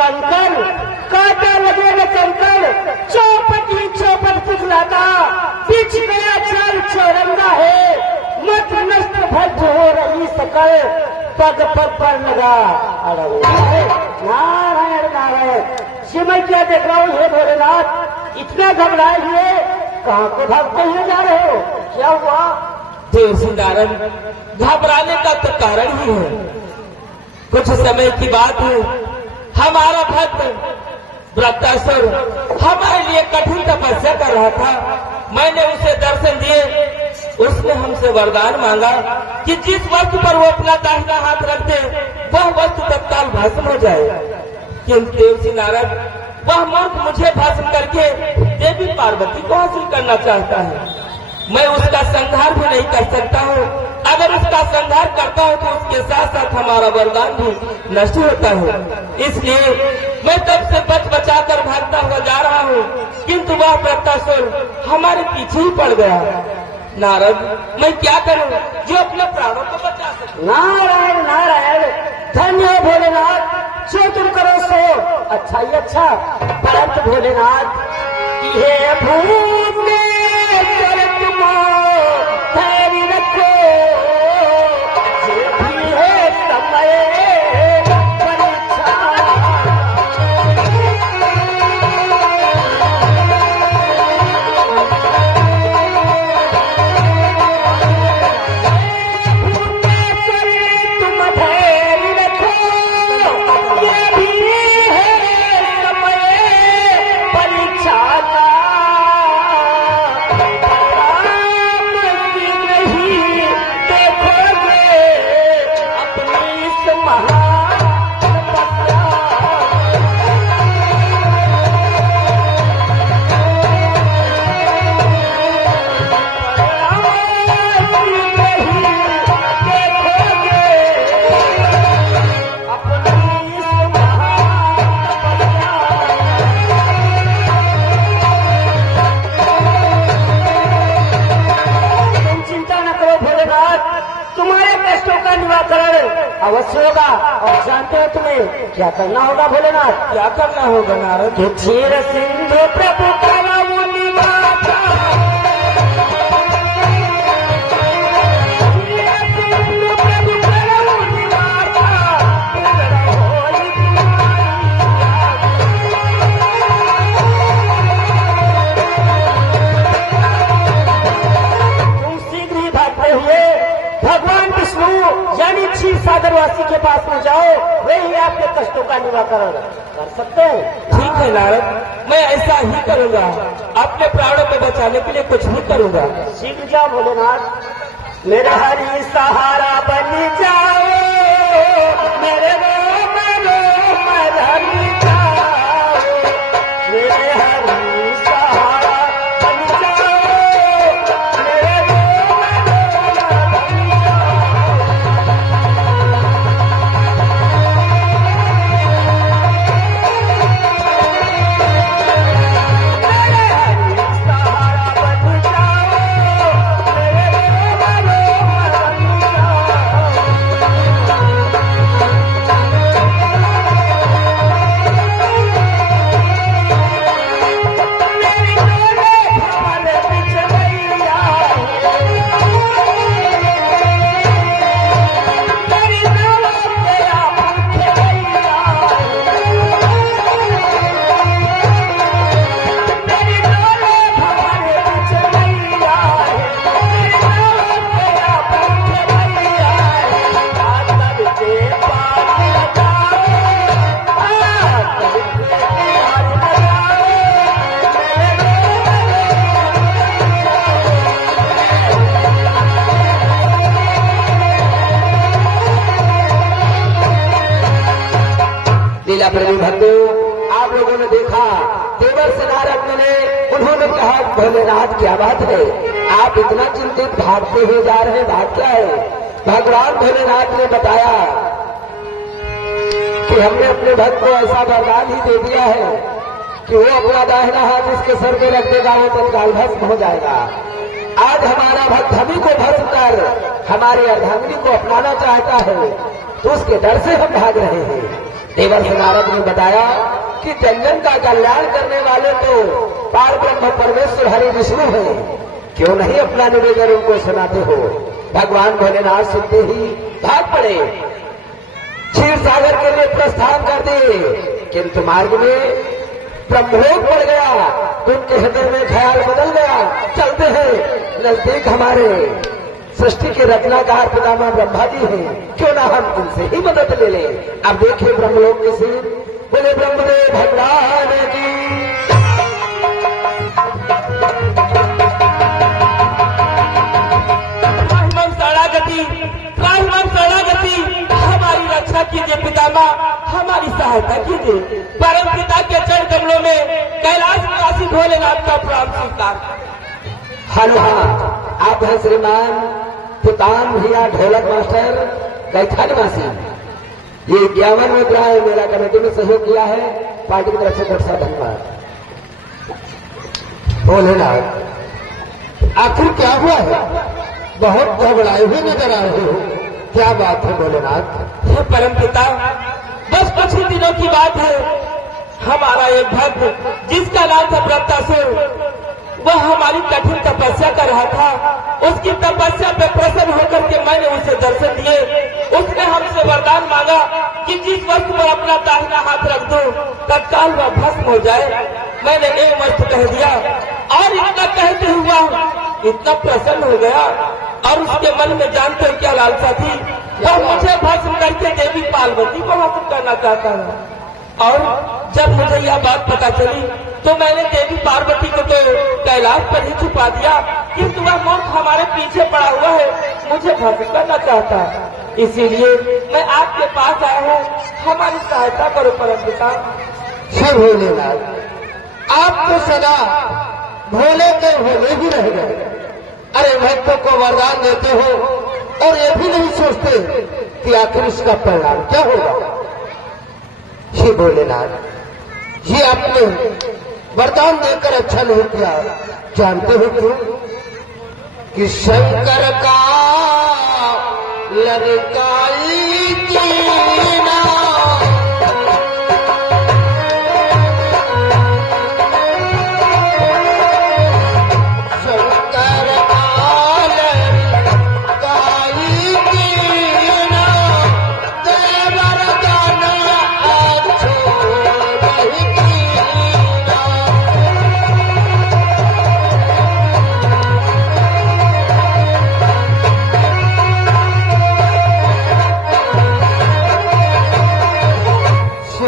शंकर काटा लगे न कंकर, चौपट ही चौपट पुतलाता, बीच गया चाल चौरंगा है, मत नष्ट भज हो रही सकल, पग पग पर लगा। नारायण नारायण, ये मैं क्या देख रहा हूँ हे भोलेनाथ, इतना घबराए हुए कहाँ को भागते हुए जा रहे हो, क्या हुआ? देव सिंगारन, घबराने का तो कारण ही है। कुछ समय की बात है, हमारा भक्त वृत्तासुर हमारे लिए कठिन तपस्या कर रहा था। मैंने उसे दर्शन दिए, उसने हमसे वरदान मांगा कि जिस वस्तु पर वो अपना दाहिना हाथ रख दे वह वस्तु तत्काल भस्म हो जाए। किंतु देव सिंगारन, वह मूर्ख मुझे भस्म करके देवी पार्वती को हासिल करना चाहता है। मैं उसका संहार भी नहीं कर सकता हूँ। अगर उसका संहार करता हूँ तो उसके साथ साथ हमारा वरदान भी नष्ट होता है। इसलिए मैं तब से बच बचा कर भागता हुआ जा रहा हूँ, किंतु वह वृत्तासुर हमारे पीछे ही पड़ गया। नारद, मैं क्या करूँ जो अपने प्राणों को बचा सकूं? नारायण नारायण, धन्य भोलेनाथ, जो तुम करो सो अच्छा ही अच्छा। परंतु भोलेनाथ, ये भूत धैर्य रखो, ये भी है समय परीक्षा। तुम धैर्य रखो, ये भी है समय परीक्षा का। अवश्य होगा, और जानते हो तुम्हें क्या करना होगा भोलेनाथ? क्या करना होगा नारद? क्षीर सिंधु प्रभु करऊ निवासा, सिंधु प्रभु करऊ निवासा, तुम शीघ्र ही भागते हुए भगवान विष्णु यानी क्षीर सागरवासी के पास में जाओ, वे ही आपके कष्टों का निराकरण कर सकते हैं। ठीक है नारद, मैं ऐसा ही करूँगा। अपने प्राणों को बचाने के लिए कुछ भी करूँगा। शीघ्र जाओ भोलेनाथ, मेरे हरि सहारा बन जाओ, मेरे रोम रोम धन जाओ, मेरे हरि सहारा बन जाओ, मेरे रोम रोम धन जाओ। मेरे हरि सहारा बन जाओ, मेरे रोम रोम धन लीला प्रेमी भक्तों, आप लोगों ने देखा देवर से नारद ने उन्होंने कहा भोलेनाथ क्या बात है, आप इतना चिंतित भागते हुए जा रहे हैं, बात क्या है? भगवान भोलेनाथ ने बताया कि हमने अपने भक्त को ऐसा वरदान ही दे दिया है कि वो अपना दाहिना हाथ उसके सर में रख देगा, वो तत्काल भस्म हो जाएगा। आज हमारा भक्त हम ही को भस्म कर हमारी अर्धांगिनी को अपनाना चाहता है, तो उसके डर से हम भाग रहे हैं। देवर्षि नारद ने बताया कि जन का कल्याण करने वाले तो पार ब्रह्म परमेश्वर हरि विष्णु हैं, क्यों नहीं अपना निवेदन उनको सुनाते हो। भगवान भोलेनाथ सुनते ही भाग पड़े, क्षीर सागर के लिए प्रस्थान कर दिए, किंतु मार्ग में ब्रह्मलोक पड़ गया तो उनके हृदय में ख्याल बदल गया। चलते हैं नजदीक हमारे सृष्टि के रचनाकार पितामह ब्रह्मा जी हैं, क्यों ना हम इनसे ही मदद ले लें। अब देखिए ब्रह्मलोक की सीन, बोले ब्रह्मदेव भगवान की। हमारी रक्षा कीजिए पितामह, हमारी सहायता कीजिए। परम पिता के चरण कमलों में कैलाश निवासी भोलेनाथ का प्रणाम स्वीकार। हेलो, हाँ, आप हैं श्रीमान तुतान भैया ढोलक मास्टर कैथा निवासी। ये 51 मुद्राएं मेरा कमेटी में सहयोग किया है, पार्टी की तरफ से बहुत सारा धन्यवाद। भोलेनाथ, आखिर क्या हुआ है? बहुत घबराए हुए नजर आ रहे हो, क्या बात है भोलेनाथ? हे परम पिता, बस कुछ ही दिनों की बात है, हमारा एक भक्त जिसका नाम था वृत्तासुर, वह हमारी कठिन तपस्या कर रहा था। उसकी तपस्या पे प्रसन्न होकर के मैंने उसे दर्शन दिए। उसने हमसे वरदान मांगा कि जिस वस्तु पर अपना दाहिना हाथ रख दो तत्काल वह भस्म हो जाए। मैंने एक वस्तु कह दिया और इतना कहते हुआ इतना प्रसन्न हो गया, और उसके मन में जानते हो क्या लालसा थी, वह मुझे भस्म करके देवी पार्वती को हासिल करना चाहता है। और जब मुझे यह बात पता चली तो मैंने देवी पार्वती को तो कैलाश पर ही छुपा दिया, किंतु वह मूर्ख हमारे पीछे पड़ा हुआ है, मुझे भस्म करना चाहता है। इसीलिए मैं आपके पास आया हूँ, हमारी सहायता करो परम पिता। हे भोलेनाथ, आप तो सदा भोले के भोले ही रह गए। अरे भक्तों को वरदान देते हो और ये भी नहीं सोचते कि आखिर इसका परिणाम क्या होगा। हे भोलेनाथ, ये आपने वरदान देकर अच्छा नहीं किया। जानते हो क्यों? कि शंकर का लड़काई कीना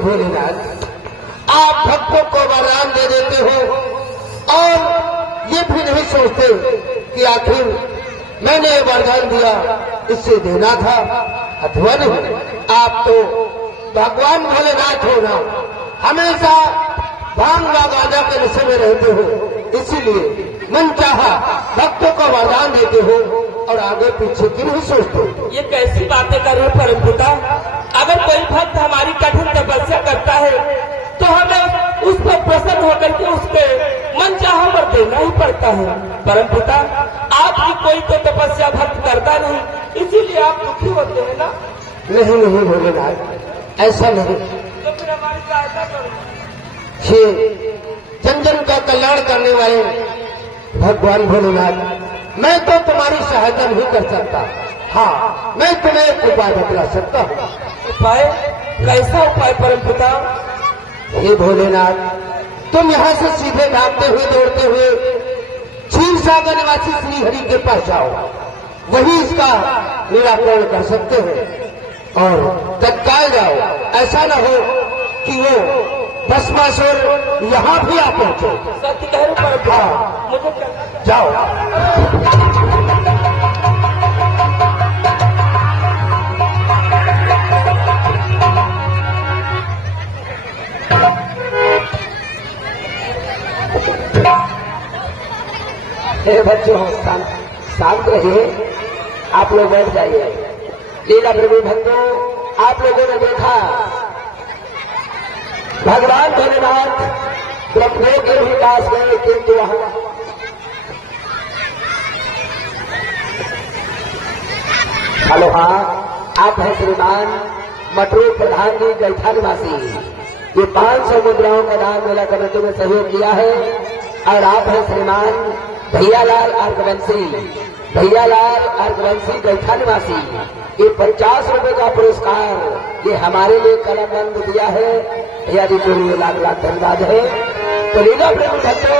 भोलेनाथ, आप भक्तों को वरदान दे देते हो और ये भी नहीं सोचते कि आखिर मैंने ये वरदान दिया इससे देना था अथवा नहीं। आप तो भगवान भोलेनाथ हो ना, हमेशा भांग व गांजा के नशे में रहते हो, इसीलिए मन चाहा भक्तों को वरदान देते हो और आगे पीछे की नहीं सोचते। ये कैसी बातें कर रहे परम पिता? अगर कोई भक्त हमारी कठिन तपस्या करता है तो हमें उस पर प्रसन्न होकर के उसके मन चाहा वर देना ही पड़ता है। परम पिता, आपकी कोई तो तपस्या भक्त करता नहीं, इसीलिए आप दुखी होते हैं ना? नहीं नहीं भोलेनाथ, ऐसा नहीं। तो फिर हमारी सहायता करो। ये जन जन का कल्याण करने वाले भगवान भोलेनाथ, मैं तो तुम्हारी सहायता नहीं कर सकता। हाँ, मैं तुम्हें एक उपाय बतला सकता हूँ। उपाय? कैसा उपाय परम पिता? हे भोलेनाथ, तुम यहाँ से सीधे भागते हुए दौड़ते हुए क्षीर सागर निवासी श्री हरि के पास जाओ, वही इसका निराकरण कर सकते हो और तत्काल जाओ। ऐसा न हो कि वो भस्मासुर यहाँ भी आ पहुंचे। सत्य कह रहे परम पिता, मुझे क्या? जाओ। हे बच्चों, शांत रहिए, आप लोग बैठ जाइए। लीला प्रभु भक्तों, आप लोगों ने देखा भगवान भोलेनाथ ब्रह्मलोक के भी पास गए, किंतु वहां हेलो, हाँ, आप हैं श्रीमान मटरू प्रधान जी गैठा निवासी, ये 500 मुद्राओं का दान मेला कमेटी में सहयोग किया है। और आप हैं श्रीमान भैयालाल अर्घवंशी, भैयालाल अर्घवंशी गैठा निवासी, ये 50 रुपए का पुरस्कार ये हमारे लिए कलमबंद दिया है। भैया जी को लाख लाख धन्यवाद है। तो लीला प्रेमी भक्तों,